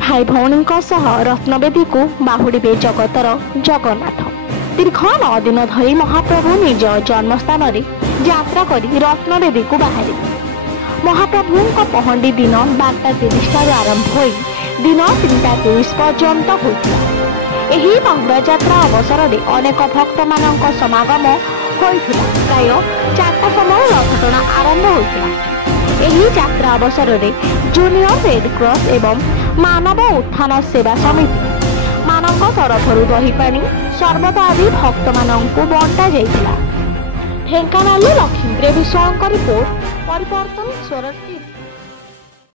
भाई भौणी रत्नवेदी को बाहुड़े जगतर जगन्नाथ। दीर्घ 9 दिन धरी महाप्रभु निज जन्मस्थान यात्रा करी रत्नवेदी को बाहर। महाप्रभु पहंडी दिन 12:30 आरंभ हो दिन 3:30 पर्यंत होता। एही बाहुड़ा यात्रा अवसर में अनेक भक्त मानक समागम होइथिला। प्राय 4टा समय रथटଣା आरंभ होइथिला। एही यात्रा अवसर में जूनियर रेड क्रॉस एवं मानव उत्थान सेवा समिति मानक तरफ दही पानी सर्बत आदि भक्त मानक बंटा जाइथिला। ढेंकानाल लक्ष्मी विश्वास रिपोर्ट परिवर्तन स्वर।